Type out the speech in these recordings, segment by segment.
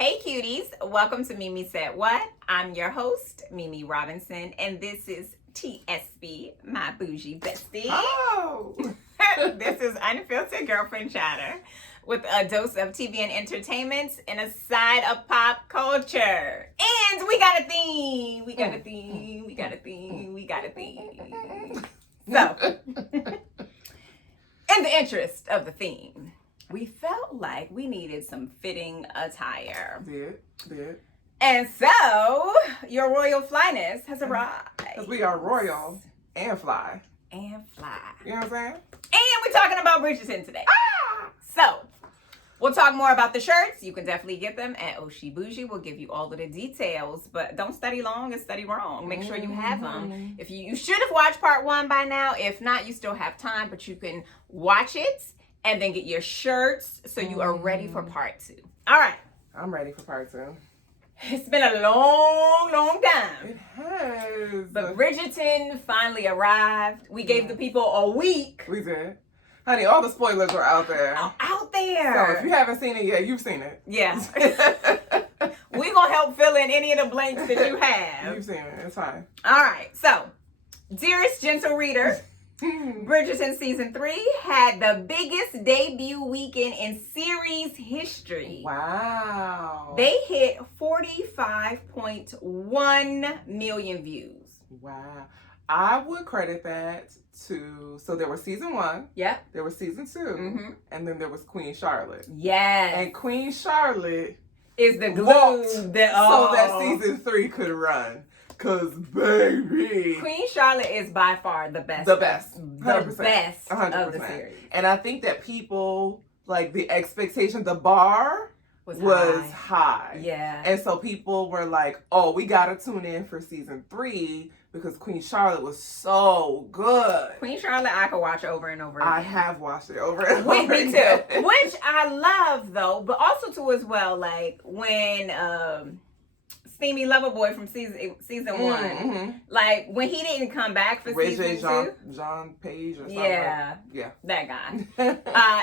Hey cuties, welcome to Mimi Said What? I'm your host, Mimi Robinson, and this is Espi, my bougie bestie. Oh! This is Unfiltered Girlfriend Chatter with a dose of TV and entertainment and a side of pop culture. And we got a theme. So, in the interest of the theme, we felt like we needed some fitting attire. Did. And so, your royal flyness has arrived. Because we are royal and fly. And fly. You know what I'm saying? And we're talking about Bridgerton today. So, we'll talk more about the shirts. You can definitely get them at Oshi Bougie. We'll give you all of the details, but don't study long and study wrong. Make sure you have them. If you should have watched part 1 by now. If not, you still have time, but you can watch it and then get your shirts so you are ready for part 2. All right. I'm ready for part 2. It's been a long time. It has. But Bridgerton finally arrived. We gave the people a week. We did. Honey, all the spoilers are out there. Out there. So if you haven't seen it yet, you've seen it. Yeah. We're going to help fill in any of the blanks that you have. You've seen it. It's fine. All right. So, dearest gentle reader, Bridgerton Season 3 had the biggest debut weekend in series history. Wow. They hit 45.1 million views. Wow. I would credit that to, so there was season 1. Yep. There was season 2. And then there was Queen Charlotte. Yes. And Queen Charlotte is the glue so that season 3 could run. Cause baby, Queen Charlotte is by far the best. 100%. The best 100%. Of the series. And I think that people, like, the expectation, the bar was high. Yeah. And so people were like, oh, we gotta tune in for season 3 because Queen Charlotte was so good. Queen Charlotte I could watch over and over again. I have watched it over and over Me again. too. Which I love though, but also too as well, like when Steamy Loverboy from season 1, like when he didn't come back for season 2. John Page or something. Yeah. Yeah. That guy.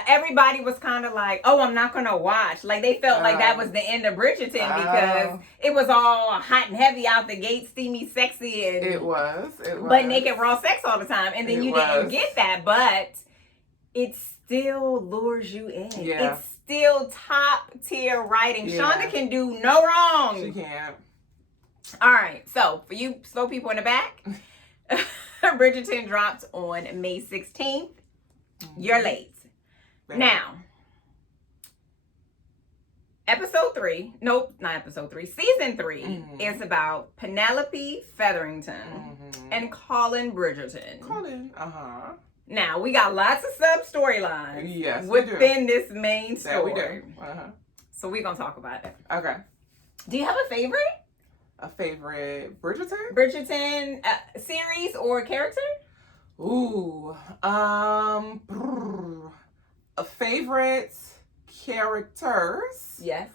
Everybody was kind of like, oh, I'm not going to watch. Like they felt like that was the end of Bridgerton because it was all hot and heavy out the gate, steamy, sexy. And It was. But naked raw sex all the time. And then you didn't get that, but it still lures you in. Yeah. It's still top tier writing. Yeah. Shonda can do no wrong. She can't. All right. So for you slow people in the back, Bridgerton dropped on May 16th. You're late. Baby. Now, season 3 is about Penelope Featherington and Colin Bridgerton. Now, we got lots of sub-storylines within this main story. That we do. So we're going to talk about it. Okay. Do you have a favorite? A favorite Bridgerton? Bridgerton series or character? Ooh. A favorite characters? Yes.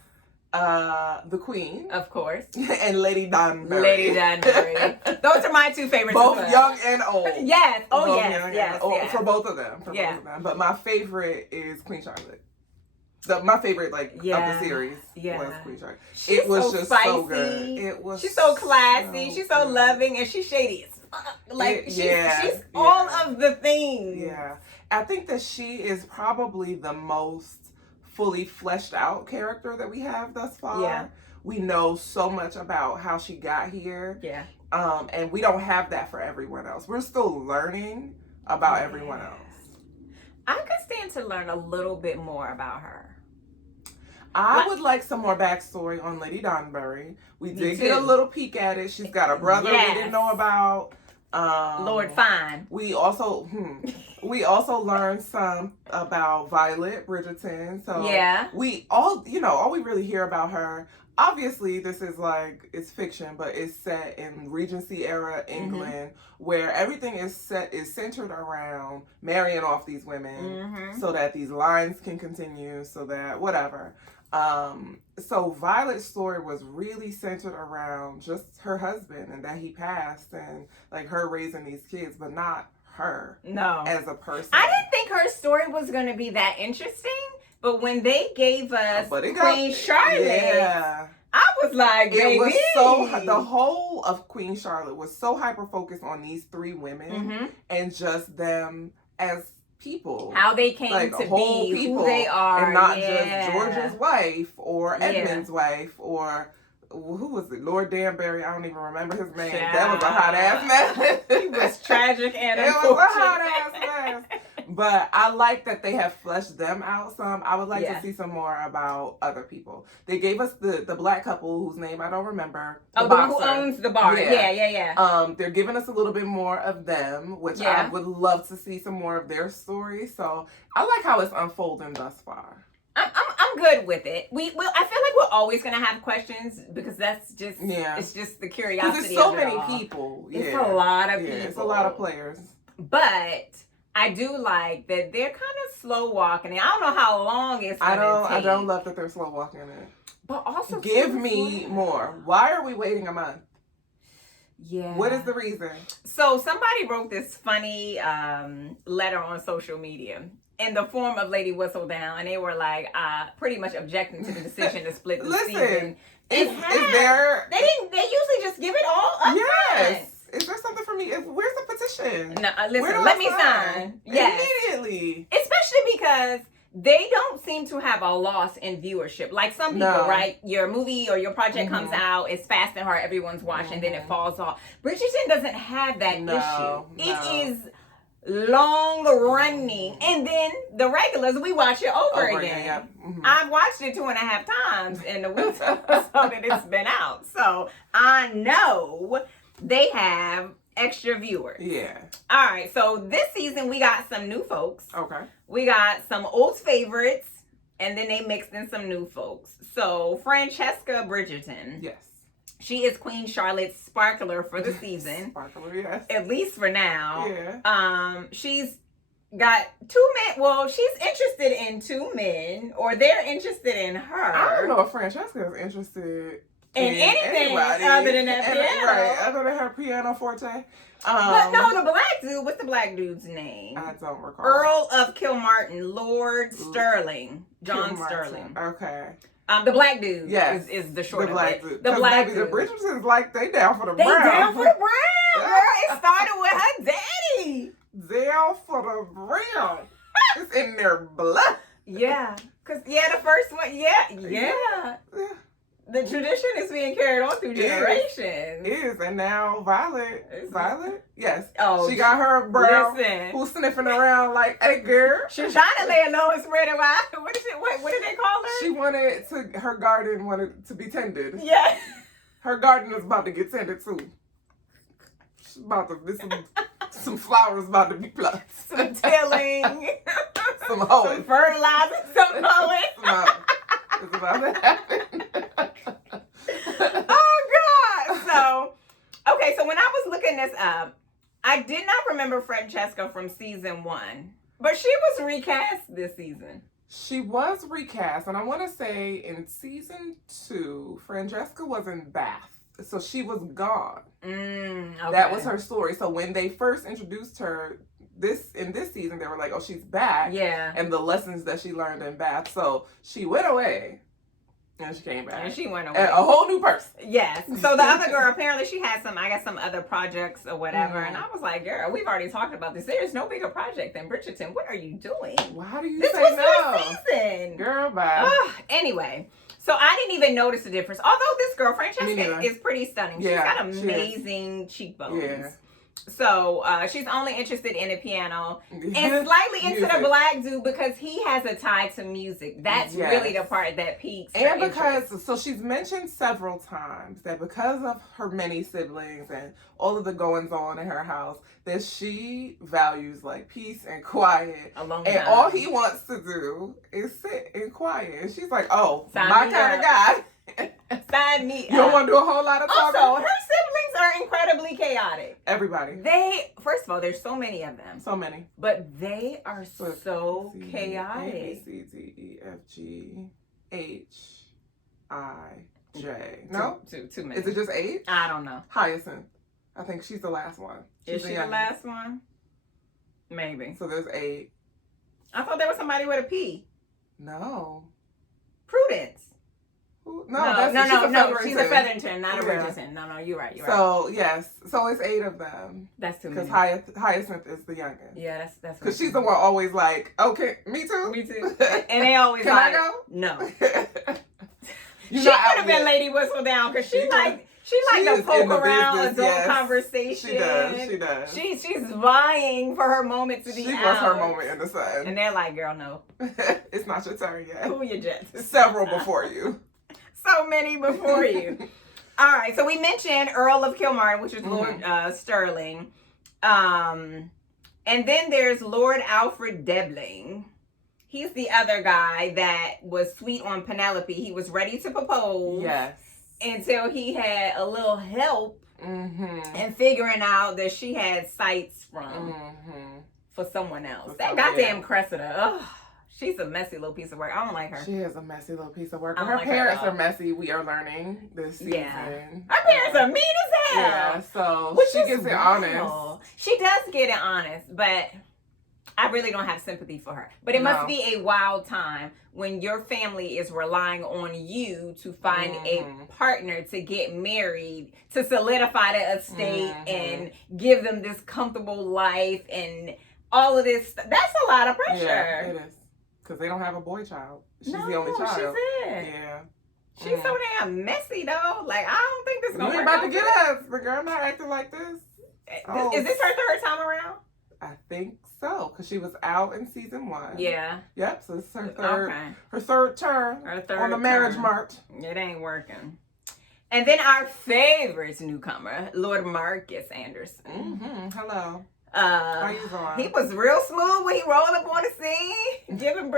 The Queen. Of course. And Lady Danbury. Lady Danbury. Those are my 2 favorites. Both young and old. Yes. Oh, both yes. For both of them. Both of them. But my favorite is Queen Charlotte. My favorite, of the series was Queen Charlotte. It was so just spicy. so good. It was. She's so classy. She's so loving, and she's shady as fuck. Like she's all of the things. Yeah, I think that she is probably the most fully fleshed out character that we have thus far. Yeah, we know so much about how she got here. Yeah, and we don't have that for everyone else. We're still learning about everyone else. I could stand to learn a little bit more about her. I would like some more backstory on Lady Danbury. We did get a little peek at it. She's got a brother we didn't know about. Lord Fine. We also learned some about Violet Bridgerton. So all we really hear about her. Obviously, this is it's fiction, but it's set in Regency era England, where everything is centered around marrying off these women so that these lines can continue, so that whatever. So Violet's story was really centered around just her husband and that he passed and her raising these kids, but not her. No. As a person. I didn't think her story was going to be that interesting But when they gave us Queen Charlotte, I was like, baby. It was the whole of Queen Charlotte was so hyper-focused on these three women and just them as people. How they came to be, people, who they are. And not just George's wife or Edmund's wife or... Who was it? Lord Danbury. I don't even remember his name. That was a hot ass mess. He was tragic and it was a hot ass mess. But I like that they have fleshed them out some. I would like to see some more about other people. They gave us the black couple whose name I don't remember. The one who owns the bar. Yeah. They're giving us a little bit more of them, which I would love to see some more of their story. So I like how it's unfolding thus far. I'm good with it. I feel like we're always gonna have questions because that's just it's just the curiosity. There's so many people. It's a lot of people. It's a lot of players. But I do like that they're kind of slow walking it. I don't know how long it's gonna take. I don't love that they're slow walking it. But also give me more. Why are we waiting a month? Yeah. What is the reason? So somebody wrote this funny letter on social media in the form of Lady Whistledown, and they were like pretty much objecting to the decision to split the season. Is there? They usually just give it all up. Yes. Front. Is there something for me? Where's the petition? No, listen. Let me sign. Yes. Immediately. Especially because they don't seem to have a loss in viewership. Like some people, right? Your movie or your project comes out, it's fast and hard, everyone's watching, then it falls off. Bridgerton doesn't have that issue. It is long running, and then the regulars we watch it over again. I've watched it 2.5 times in the week so that it's been out, so I know they have extra viewers. All right, so this season we got some new folks. We got some old favorites, and then they mixed in some new folks. So Francesca Bridgerton, she is Queen Charlotte's sparkler for the season. Sparkler, yes. At least for now. She's got 2 men. Well, she's interested in 2 men, or they're interested in her. I don't know if Francesca is interested in anything other than that piano. Right, other than her piano forte. But no, the black dude, what's the black dude's name? I don't recall. Earl of Kilmartin, Lord Sterling. John Sterling. Okay. The black dude is the short the black of it. Dude. The black dude. The Bridgertons, like, they down for the brown. They down for the brown, girl. It started with her daddy. Down for the brown. It's in their blood. Yeah. Because, the first one, yeah. The tradition is being carried on through generations. Is, and now Violet, yes. Oh, she got her brown, who's sniffing around like, hey girl. She's trying to lay low and spread it wide. What did they call her? Her garden wanted to be tended. Yeah. Her garden is about to get tended too. She's about to, some flowers about to be plucked. Some tilling. Some hoeing. Some fertilizing. Some hoeing. It's about to happen. Oh God! So when I was looking this up, I did not remember Francesca from season 1, but she was recast this season. She was recast, and I want to say in season 2, Francesca was in Bath, so she was gone. That was her story. So when they first introduced her in this season, they were like, oh, she's back. Yeah. And the lessons that she learned in Bath. So she went away. And she came back. And she went away. A whole new person. Yes. So the other girl, apparently she had some other projects or whatever. And I was like, girl, we've already talked about this. There's no bigger project than Bridgerton. What are you doing? Well, how do you this say was no? This season. Girl, bye. Anyway. So I didn't even notice the difference. Although this girl, Francesca, is pretty stunning. She's got amazing cheekbones. Yeah. So she's only interested in the piano and slightly into the black dude because he has a tie to music. That's really the part that piques her interest. So she's mentioned several times that because of her many siblings and all of the goings on in her house, that she values like peace and quiet. And all he wants to do is sit in quiet. And she's like, oh, my kind of guy. Sign me up. You don't want to do a whole lot of talking? Also, her siblings are incredibly chaotic. Everybody. First of all, there's so many of them. So many. But they are so chaotic. A, B, C, D, E, F, G, H, I, J. No? Too many. Is it just 8? I don't know. Hyacinth. I think she's the last one. Is she the last one? Maybe. So there's 8. I thought there was somebody with a P. No. Prudence. No. She's a Featherington, not a Bridgerton. No, you're right. So, yes. So it's 8 of them. That's too many. Because Hyacinth is the youngest. Yeah, that's because she's the one always like, okay, me too. And they always Can like, I go? No. She could have been Lady Whistledown because she like to poke around adult conversation. She does. She's vying for her moment to be out. She wants her moment in the sun. And they're like, girl, no. It's not your turn yet. Cool your jets. Several before you. So many before you. All right, so we mentioned Earl of Kilmartin, which is Lord Sterling. And then there's Lord Alfred Debling. He's the other guy that was sweet on Penelope. He was ready to propose. Yes. Until he had a little help in figuring out that she had sights for someone else. That goddamn Cressida. Ugh. She's a messy little piece of work. I don't like her. She is a messy little piece of work. Her parents are messy. We are learning this season. Yeah. Her parents are mean as hell. Yeah, so she gets it honest. She does get it honest, but I really don't have sympathy for her. But it must be a wild time when your family is relying on you to find a partner to get married, to solidify the estate and give them this comfortable life and all of this. That's a lot of pressure. Yeah, it is. Because they don't have a boy child. She's the only child. She's it. Yeah. She's so damn messy, though. Like, I don't think this is going to work out. You ain't about to get us, but girl, I'm not acting like this. Is this her third time around? I think so, because she was out in season 1. Yeah. Yep, so this is her third turn on the marriage march. It ain't working. And then our favorite newcomer, Lord Marcus Anderson. Hello. How you doing? He was real smooth when he rolled up on the scene, giving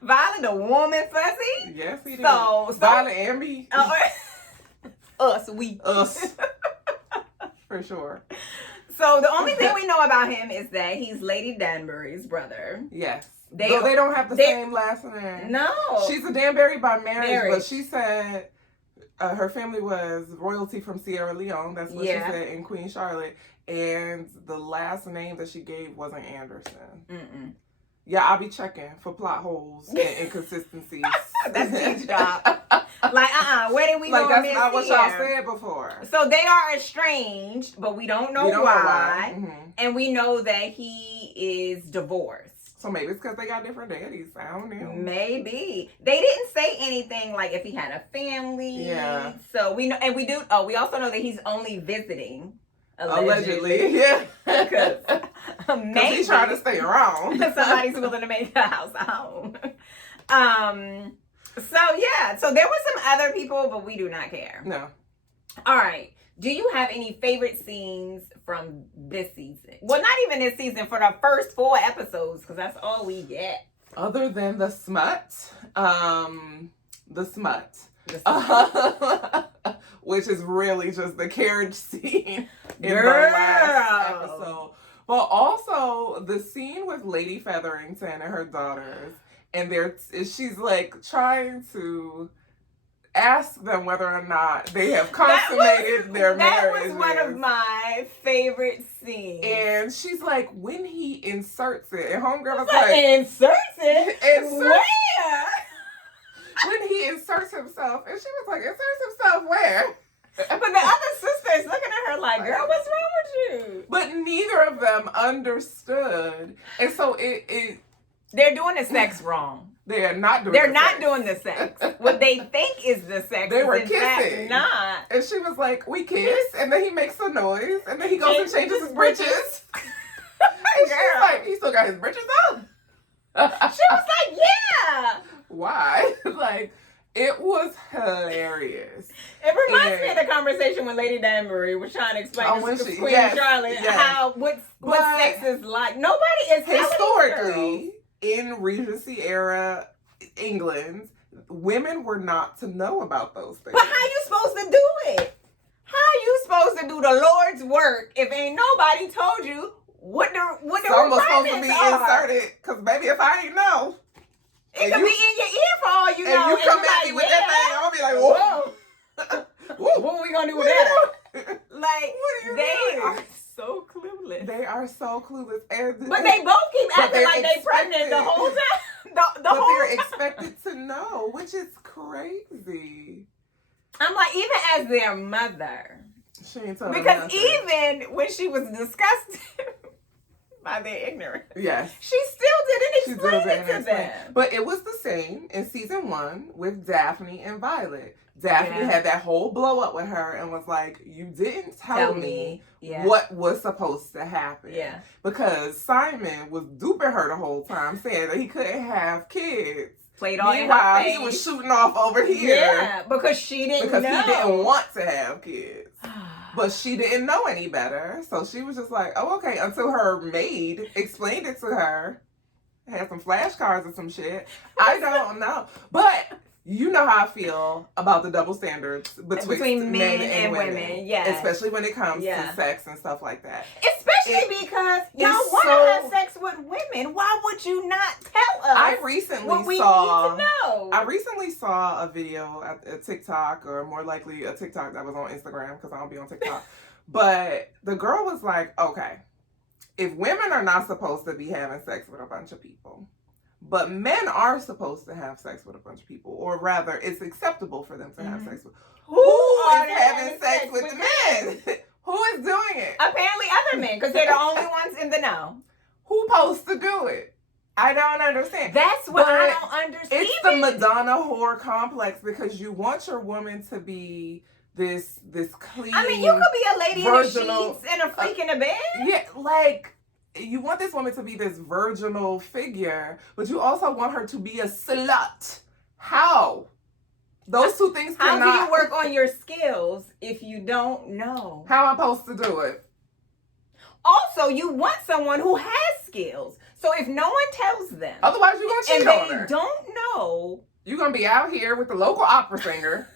Violet a warm and fuzzy. Yes, he did. So Violet and me. Us. For sure. So the only thing we know about him is that he's Lady Danbury's brother. Yes. They don't have the same last name. No. She's a Danbury by marriage, but she said her family was royalty from Sierra Leone. That's what she said in Queen Charlotte. And the last name that she gave wasn't Anderson. Yeah, I'll be checking for plot holes and inconsistencies. That's his job. Like, where did we go? Like, that's not what y'all said before. So they are estranged, but we don't know why. And we know that he is divorced. So maybe it's because they got different daddies. I don't know. Maybe. They didn't say anything like if he had a family. Yeah. So we know, and we also know that he's only visiting. Allegedly. Yeah. Because maybe he's trying to stay around. Somebody's willing to make the house a home. So there were some other people, but we do not care. No. All right. Do you have any favorite scenes from this season? Well, not even this season, for the first 4 episodes, because that's all we get. Other than the smut. Which is really just the carriage scene in the last episode. But also the scene with Lady Featherington and her daughters. And she's like trying to ask them whether or not they have consummated their marriage. That was one of my favorite scenes. And she's like, when he inserts it, and homegirl was like, inserts it? Where? When he inserts himself, and she was like, inserts himself where? But the other sister's looking at her like, girl, what's wrong with you? But neither of them understood. And so they're doing the sex wrong. They are not doing They're not doing the sex. What they think is the sex they is were in kissing. fact not. And she was like, we kiss, and then he makes a noise, and then he goes and changes his britches. And she's like, he still got his britches on? She was like, yeah. Why? Like, it was hilarious. It reminds me of the conversation when Lady Danbury was trying to explain to Queen Charlotte how what sex is like. Nobody is historically in Regency era England, women were not to know about those things. But how you supposed to do it? How you supposed to do the Lord's work if ain't nobody told you what the Someone's supposed to be inserted? Because baby, if I ain't know. It could be in your ear for all you know. And you come at me with that thing, I'm gonna be like, whoa. What are we gonna do with that? Like, they are so clueless. They are so clueless. But they both keep acting like they pregnant the whole time. but they're expected to know, which is crazy. I'm like, even as their mother, she ain't telling because nothing. even when she was disgusted by their ignorance, yes, she still didn't explain it to them. But it was the same in season 1 with Daphne and Violet. Daphne had that whole blow up with her and was like, you didn't tell me what was supposed to happen. Yeah. Because Simon was duping her the whole time, saying that he couldn't have kids. Played all in her face. He was shooting off over here. Yeah, because she didn't know. Because he didn't want to have kids. But she didn't know any better. So she was just like, oh, okay. Until her maid explained it to her. Had some flashcards or some shit. I don't know. But you know how I feel about the double standards between men and women. Yeah. Especially when it comes to sex and stuff like that. Especially because y'all want to have sex with women. Why would you not tell us I recently saw a video at a TikTok, or more likely a TikTok that was on Instagram because I don't be on TikTok. But the girl was like, okay, if women are not supposed to be having sex with a bunch of people, but men are supposed to have sex with a bunch of people, or rather, it's acceptable for them to have sex with. Who is having sex with the men? Who is doing it? Apparently other men, because they're the only ones in the know. Who's supposed to do it? I don't understand. That's what I don't understand. It's the Madonna whore complex, because you want your woman to be this clean. I mean, you could be a lady virginal, in the sheets and a freak in the bed. Yeah, like, you want this woman to be this virginal figure, but you also want her to be a slut. How? Those two things cannot. How do you work on your skills if you don't know? How am I supposed to do it? Also, you want someone who has skills. So if no one tells them, otherwise you're gonna cheat on her. And they don't know, you're gonna be out here with the local opera singer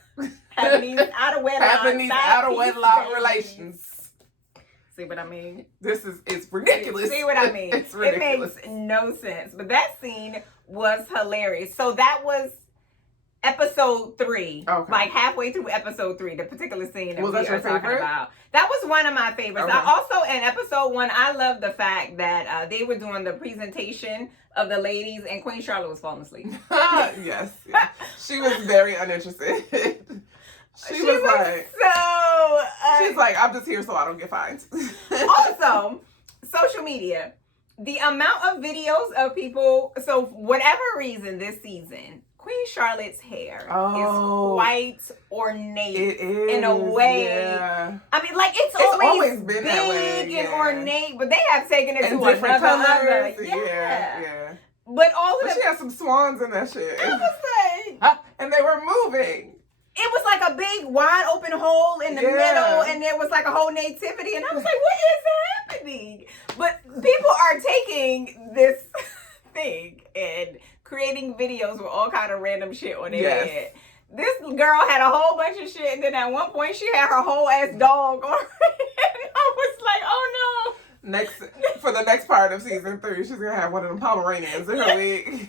having these out of wedlock relations. See what I mean? It's ridiculous. See what I mean? It's ridiculous. It makes no sense. But that scene was hilarious. So that was episode 3. Okay. Like halfway through episode 3, the particular scene that we are talking about. That was one of my favorites. Okay. I also, in episode 1, I love the fact that they were doing the presentation of the ladies and Queen Charlotte was falling asleep. Yes. She was very uninterested. She was like, she's like, I'm just here so I don't get fined. Also, social media, the amount of videos of people, so for whatever reason this season, Queen Charlotte's hair is quite ornate in a way. Yeah. I mean, like, it's always been big that way, and ornate, but they have taken it to another level. Yeah. But she had some swans in that shit. I was like, and they were moving. It was like a big, wide open hole in the middle, and there was like a whole nativity, and I was like, what is happening? But people are taking this thing and creating videos with all kind of random shit on their head. This girl had a whole bunch of shit, and then at one point she had her whole ass dog on her head, and I was like, oh no. For the next part of season 3, she's gonna have one of them Pomeranians in her wig.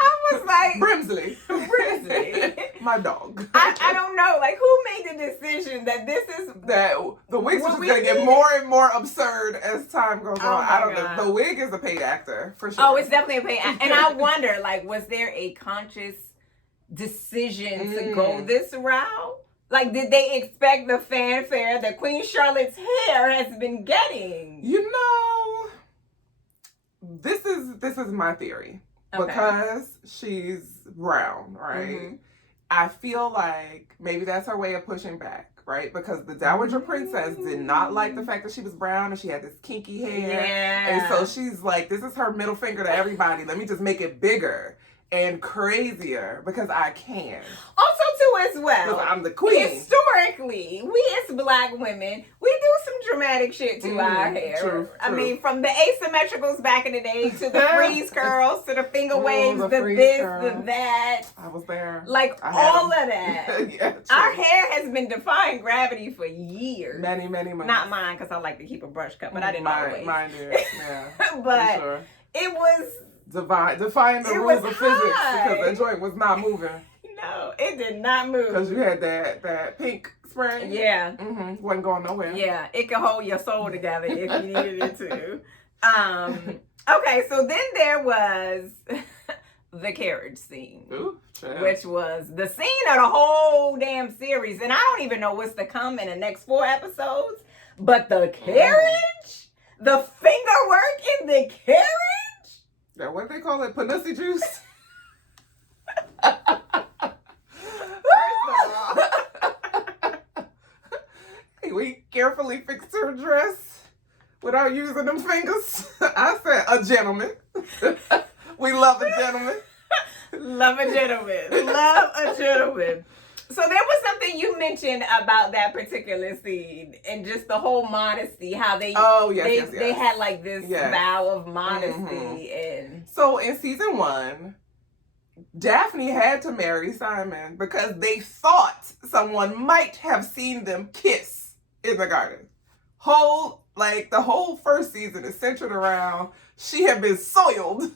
I was like, Brimsley, my dog. I don't know, like, who made the decision that this is that the wig's just gonna get more and more absurd as time goes on. I don't know. The wig is a paid actor for sure. Oh, it's definitely a paid actor, and I wonder, like, was there a conscious decision to go this route? Like, did they expect the fanfare that Queen Charlotte's hair has been getting? You know, this is my theory. Okay. Because she's brown, right? Mm-hmm. I feel like maybe that's her way of pushing back, right? Because the Dowager Princess did not like the fact that she was brown and she had this kinky hair. Yeah. And so she's like, this is her middle finger to everybody. Let me just make it bigger and crazier because I can. Also, too, as well, because I'm the queen. Historically, we as Black women, we do some dramatic shit to our hair. True. I mean, from the asymmetricals back in the day to the freeze curls to the finger waves, the this, the that. I was there. Like, all of that. Yeah, our hair has been defying gravity for years. Many months. Not mine, because I like to keep a brush cut, but I didn't always. Mine did, yeah. But it was defying the rules of physics because that joint was not moving. No, it did not move. Because you had that pink spray. Yeah. Wasn't going nowhere. Yeah, it could hold your soul together if you needed it to. Okay, so then there was the carriage scene. Ooh, which was the scene of the whole damn series. And I don't even know what's to come in the next 4 episodes. But the carriage? The finger work in the carriage? That what they call it? Panussi juice? We carefully fixed her dress without using them fingers. I said, a gentleman. We love a gentleman. Love a gentleman. Love a gentleman. So there was something you mentioned about that particular scene and just the whole modesty, how they they had like this vow of modesty. And so in season 1, Daphne had to marry Simon because they thought someone might have seen them kiss in the garden. The whole first season is centered around she had been soiled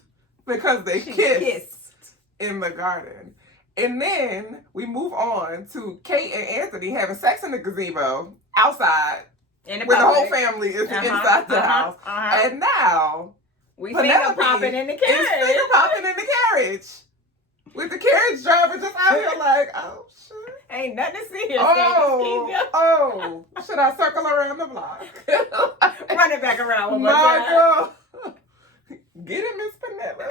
because they kissed in the garden. And then we move on to Kate and Anthony having sex in the gazebo outside where the whole family is inside the house. And now we finger popping in the carriage. Is finger popping in the carriage. With the carriage driver just out here like, oh shit. Ain't nothing to see here. Oh, should I circle around the block? Run it back around one more time. My girl. Get it, Miss Penelope.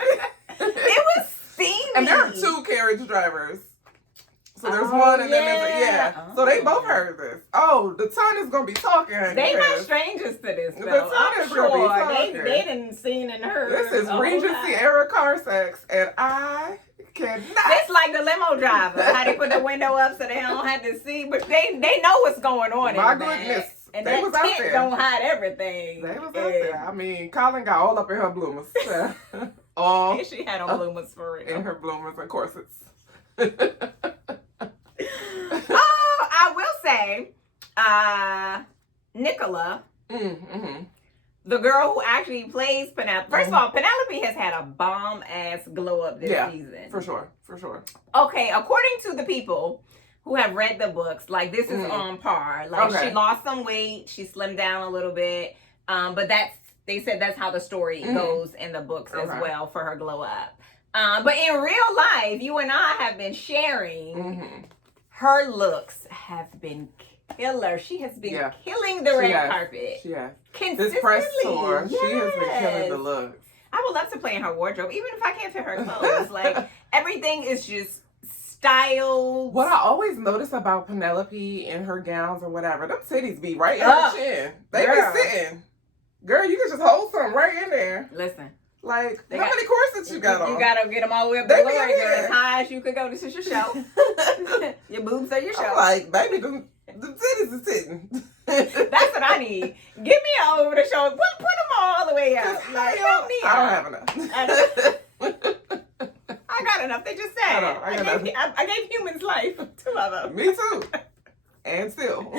It was steamy. And there are 2 carriage drivers. So there's one and then there's So they both heard this. Oh, the ton is going to be talking. They not strangers to this, though. The ton is going to be talking. They didn't seen and heard. This is Regency era car sex, and I cannot. It's like the limo driver. How they put the window up so they don't have to see, but they know what's going on. My goodness. And they that was out tent there. don't hide everything. They was out there. I mean, Colin got all up in her bloomers. And she had on bloomers for real. In her bloomers and corsets. I will say, Nicola, the girl who actually plays Penelope. First of all, Penelope has had a bomb-ass glow-up this season. For sure. Okay, according to the people who have read the books, like, this is on par. Like, she lost some weight, she slimmed down a little bit, but they said that's how the story goes in the books as well for her glow-up. But in real life, you and I have been sharing her looks have been killer. She has been killing the red carpet. She has. Consistently. This press tour, she has been killing the looks. I would love to play in her wardrobe, even if I can't fit her clothes. Like, everything is just styled. What I always notice about Penelope in her gowns or whatever, them titties be right in her chin. They be sitting. Girl, you can just hold something right in there. Listen. Like, how many corsets you got on? You gotta get them all the way up to the glory, girl. As high as you could go. This is your show. Your boobs are your show. I'm like, baby, the titties is sitting. That's what I need. Give me an over the shoulder. Put them all the way up. Like, help me out. I don't have enough. I got enough. They just said. I gave humans life. 2 of them. Me too. And still.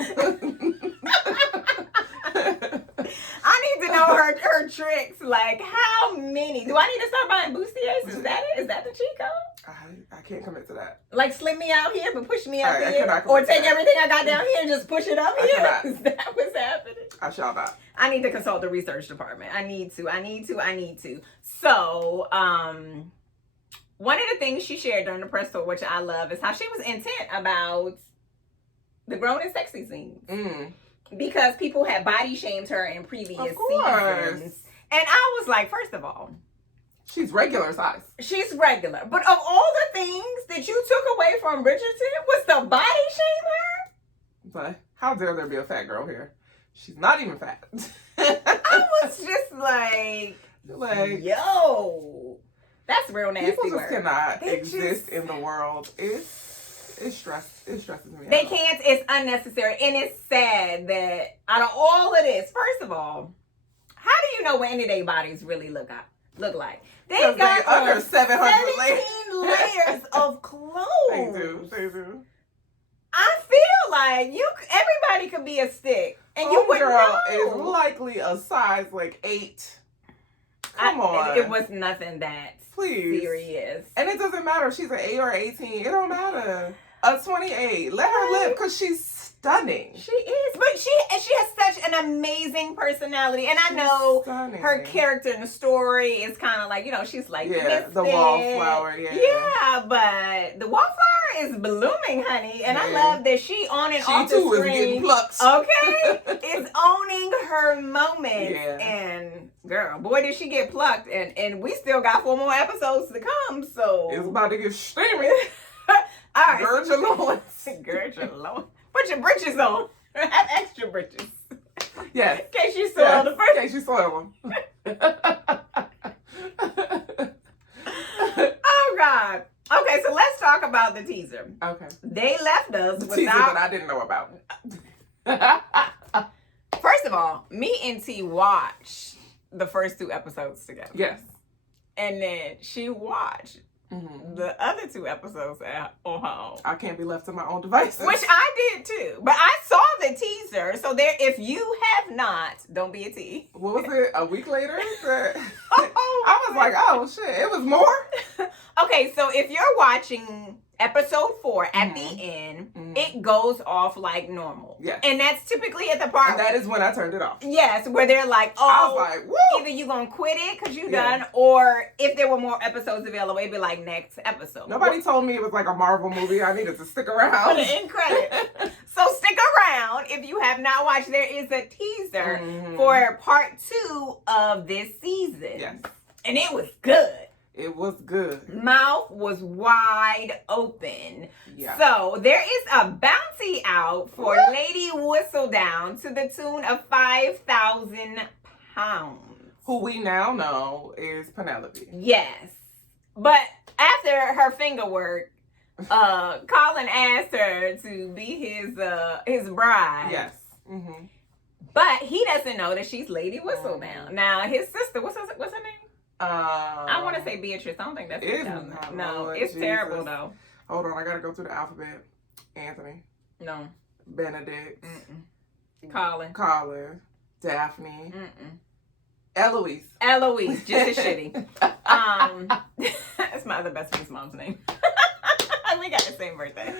I need to know her tricks. Like, how many? Do I need to start buying bustiers? Is that it? Is that the cheat code? I can't commit to that. Like, slim me out here, but push me up here? Or take everything I got down here and just push it up here? Is that what's happening? I shall not. I need to consult the research department. I need to. So, one of the things she shared during the press tour, which I love, is how she was intent about the grown and sexy scenes. Because people had body shamed her in previous seasons. And I was like, first of all, she's regular size. She's regular. But of all the things that you took away from Bridgerton was the body shame her? But how dare there be a fat girl here? She's not even fat. I was just like, yo, that's real nasty. People just cannot exist in the world. It stresses me out. They can't. It's unnecessary. And it's sad that out of all of this, first of all, how do you know what any of their bodies really look like? They got under 700 layers of clothes. They do. I feel like everybody could be a stick. And you wouldn't know. Is likely a size like 8. Come on. It was nothing that serious. And it doesn't matter if she's an 8 or 18. It don't matter. A 28. Let her live because she's stunning. She is, but she has such an amazing personality, and I know her character in the story is kind of like, she's like the wallflower, yeah, but the wallflower is blooming, honey, and I love that she on and off the screen. She too is getting plucked. Okay, is owning her moment, and girl, boy, did she get plucked, and we still got 4 more episodes to come, so it's about to get steamy. All right, gird your loins. Gird your loins. Put your britches on. Have extra britches. Yes. In case you soil the first. In case you soil them. Oh, God. Okay, so let's talk about the teaser. Okay. They left us the teaser that I didn't know about. First of all, me and T watched the first 2 episodes together. Yes. And then she watched the other 2 episodes on her own. I can't be left to my own devices. Which I did too. But I saw the teaser. So there, if you have not, don't be a T. What was it? A week later? I was like, oh shit, it was more? Okay, so if you're watching episode 4 at the end, it goes off like normal. Yes. And that's typically at the part. And that is when I turned it off. Yes, where they're like, I was like, woo! Either you gonna quit it because you done, or if there were more episodes available, it'd be like next episode. Nobody told me it was like a Marvel movie. I needed to stick around. In credit. So stick around if you have not watched. There is a teaser for part 2 of this season. Yes. And it was good. It was good. Mouth was wide open. Yeah. So there is a bounty out for Lady Whistledown to the tune of 5,000 pounds. Who we now know is Penelope. Yes. But after her finger work, Colin asked her to be his bride. Yes. Mm-hmm. But he doesn't know that she's Lady Whistledown. Now his sister, what's her name? I want to say Beatrice. I don't think that's it. No, it's Jesus. Terrible though. Hold on, I gotta go through the alphabet. Anthony. No. Benedict. Colin. Daphne. Eloise. Just as shitty. That's my other best friend's mom's name. We got the same birthday.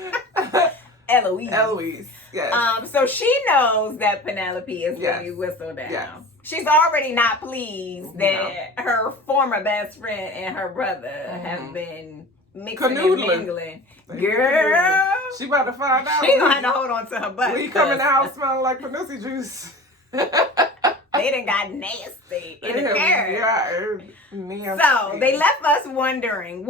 Eloise. Yes. So she knows that Penelope is Lady Whistledown. Yes. She's already not pleased that her former best friend and her brother have been mixing and mingling. Girl, she about to find out. She gonna have to hold on to her butt. We come in the house smelling like Penelope juice. They done got nasty in the air. Yeah, so they left us wondering,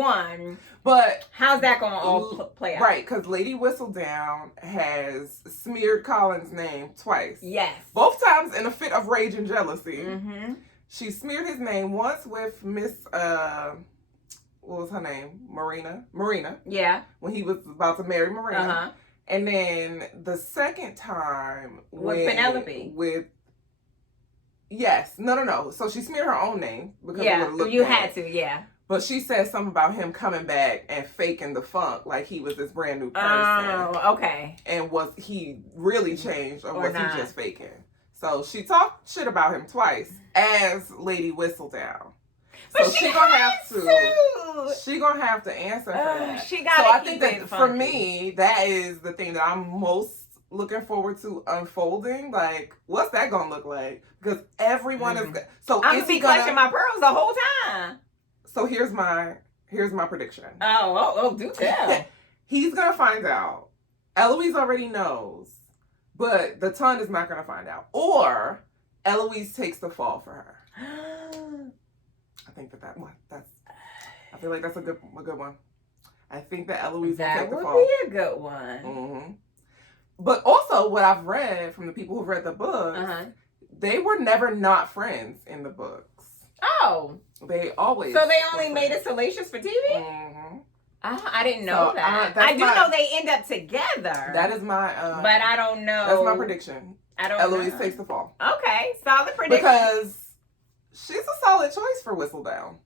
but how's that going to all play out? Right, because Lady Whistledown has smeared Colin's name twice. Yes. Both times in a fit of rage and jealousy. She smeared his name once with Miss, what was her name? Marina. Yeah. When he was about to marry Marina. And then the second time with Penelope. Yes. No. So she smeared her own name. Because you had to, But she said something about him coming back and faking the funk like he was this brand new person. Oh, okay. And was he really changed or was he just faking? So she talked shit about him twice as Lady Whistledown. But so she gonna have to. She gonna have to answer for that. She got. So I think that for me, that is the thing that I'm most looking forward to unfolding. Like, what's that gonna look like? Because everyone is. So I'm gonna be clutching my pearls the whole time. So here's my prediction. Oh, do tell. He's gonna find out. Eloise already knows, but the ton is not gonna find out. Or Eloise takes the fall for her. I think that's. I feel like that's a good one. I think that Eloise will take the fall. That would be a good one. Mm-hmm. But also, what I've read from the people who read the books, they were never not friends in the books. Oh. They always. So they only made it salacious for TV? Mm-hmm. I didn't know that. I do know they end up together. That is my. But I don't know. That's my prediction. I don't know. Eloise takes the fall. Okay, solid prediction. Because she's a solid choice for Whistledown.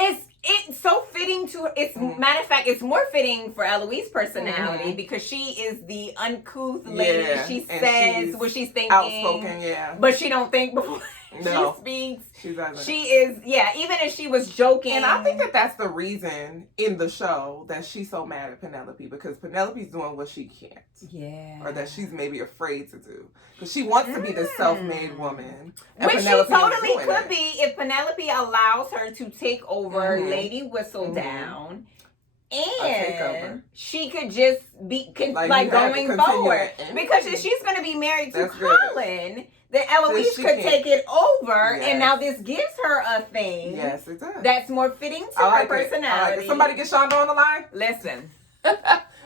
It's so fitting to. It's matter of fact, it's more fitting for Eloise's personality because she is the uncouth lady. She says what she's thinking. Outspoken, but she don't think before No, she speaks. She doesn't. She is, yeah, even if she was joking. And I think that that's the reason in the show that she's so mad at Penelope, because Penelope's doing what she can't. Yeah. Or that she's maybe afraid to do. Because she wants to be this self-made woman. And which Penelope she totally could be if Penelope allows her to take over Lady Whistledown. And she could just be like going forward. Because if she's going to be married to Colin, then Eloise could take it over. Yes. And now this gives her a thing. Yes, it does. That's more fitting to her personality. Somebody get Shonda on the line? Listen.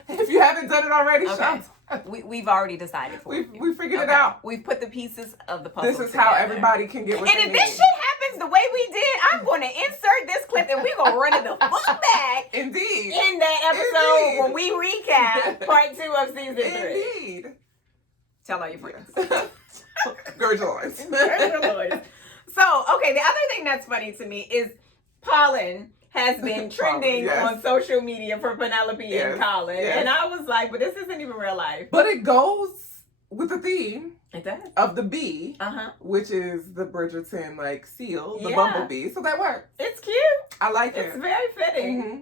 If you haven't done it already, Shonda. We've already decided for it. We figured it out. We've put the pieces of the puzzle together. This is how everybody can get what they need. And if this shit happens the way we did, I'm going to insert this clip and we're going to run it the fuck back. Indeed. In that episode when we recap part 2 of season 3. Indeed. Tell all your friends. Gird your loins. So, okay, the other thing that's funny to me is Pollen has been trending on social media for Penelope and Colin. Yes. And I was like, but this isn't even real life. But it goes with the theme of the bee, which is the Bridgerton like seal, the bumblebee. So that works. It's cute. I like it. It's very fitting. Mm-hmm.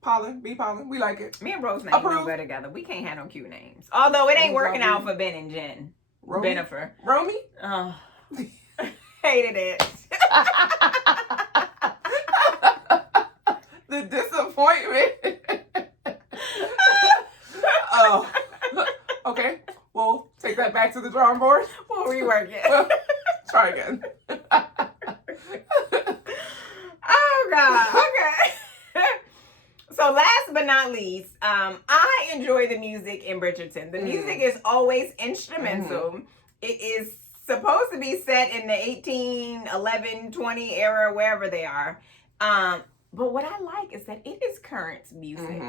Pollen, bee pollen. We like it. Me and Rose name don't go together. We can't have no cute names. Although it ain't working out for Ben and Jen. Benifer. Romy? Oh. Hated it. The disappointment. Oh. Okay. We'll take that back to the drawing board. We'll rework it. Try again. Oh, God. Okay. So last but not least, I enjoy the music in Bridgerton. The music is always instrumental. It is supposed to be set in the 1811, 20 era, wherever they are. But what I like is that it is current music.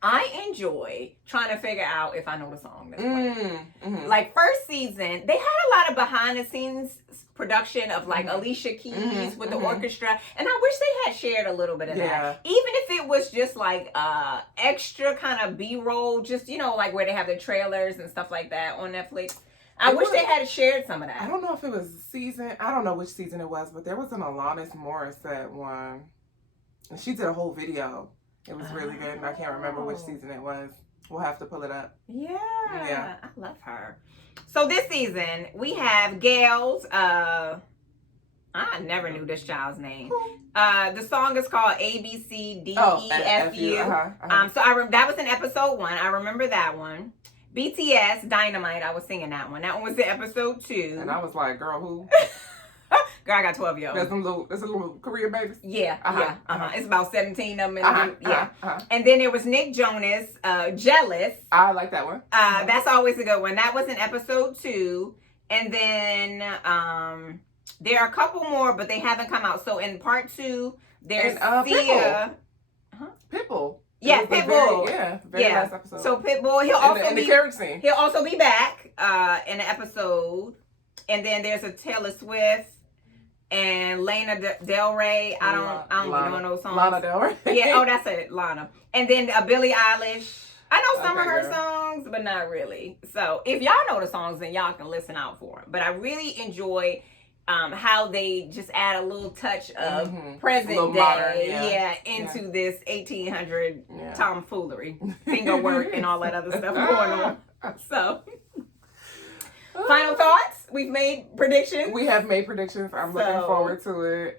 I enjoy trying to figure out if I know the song that's playing. Like first season, they had a lot of behind the scenes production of like Alicia Keys with the orchestra, and I wish they had shared a little bit of that. Even if it was just like extra kind of B-roll, just like where they have the trailers and stuff like that on Netflix. I wish they had shared some of that. I don't know if it was season. I don't know which season it was, but there was an Alanis Morissette one. And she did a whole video. It was really good. And I can't remember which season it was. We'll have to pull it up. Yeah. I love her. So this season, we have Gail's, I never knew this child's name. The song is called ABCDEFU. So that was in episode 1. I remember that one. BTS, Dynamite, I was singing that one. That one was in episode 2. And I was like, girl, who? Girl, I got 12 years. That's a little Korean babies. Yeah, It's about 17 of them. And then there was Nick Jonas, Jealous. I like that one. That's always a good one. That was in episode 2. And then there are a couple more, but they haven't come out. So in part 2, there's Thea. Pitbull. Yeah, Pitbull. Very last episode. So Pitbull, he'll also be back in an episode. And then there's a Taylor Swift and Lana Del Rey. I don't know those songs. Lana Del Rey. Yeah, that's it, Lana. And then Billie Eilish. I know some of her songs, but not really. So if y'all know the songs, then y'all can listen out for them. But I really enjoy how they just add a little touch of present day, modern, into this 1800 tomfoolery, finger work, and all that other stuff going on. So, final thoughts? We've made predictions. We have made predictions. I'm looking forward to it.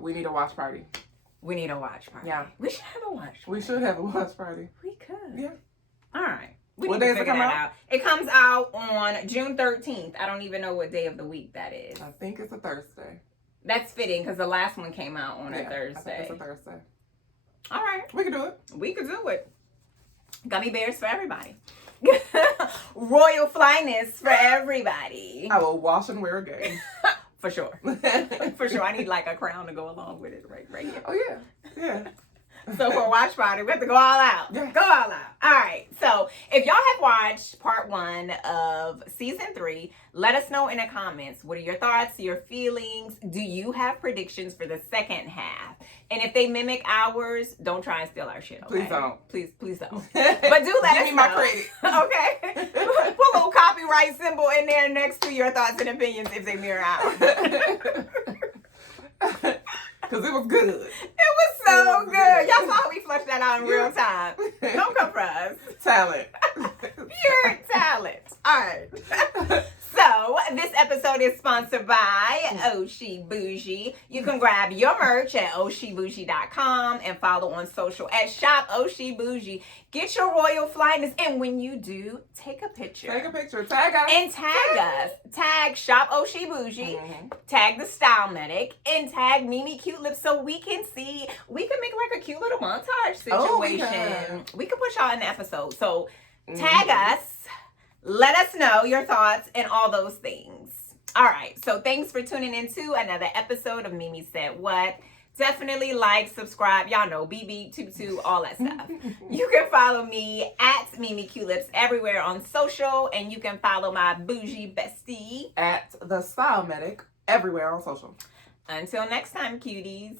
We need a watch party. We need a watch party. Yeah, we should have a watch party. We should have a watch party. We could. Yeah. All right. What day does it come out? It comes out on June 13th. I don't even know what day of the week that is. I think it's a Thursday. That's fitting because the last one came out on a Thursday. I think it's a Thursday. All right. We can do it. We could do it. Gummy bears for everybody. Royal Flyness for everybody. I will wash and wear again. For sure. For sure. I need like a crown to go along with it right here. Oh, yeah. Yeah. So for a watch party, we have to go all out. Yeah. Go all out. All right. So if y'all have watch part 1 of season 3. Let us know in the comments. What are your thoughts, your feelings? Do you have predictions for the second half? And if they mimic ours, don't try and steal our shit, okay? Please don't. Please don't. But do let us know. Give me my credit. Okay? Put a little copyright symbol in there next to your thoughts and opinions if they mirror ours. Because it was good. It was so good. Y'all saw how we flushed that out in real time. Don't come for us. Talent. Pure talent. All right. So, this episode is sponsored by Oshi Bougie. You can grab your merch at oshibougie.com and follow on social at Shop Oshi Bougie. Get your royal flyness, and when you do, take a picture. Take a picture. Tag us. And tag us. Tag Shop Oshi Bougie. Tag the Style Medic. And tag Mimi Cute Lips so we can see. We can make like a cute little montage situation. We can put y'all in the episode. So, tag us. Let us know your thoughts and all those things. All right. So thanks for tuning into another episode of Mimi Said What. Definitely like, subscribe. Y'all know, beep, toot, all that stuff. You can follow me at Mimi Cute Lips everywhere on social. And you can follow my bougie bestie at the Style Medic everywhere on social. Until next time, cuties.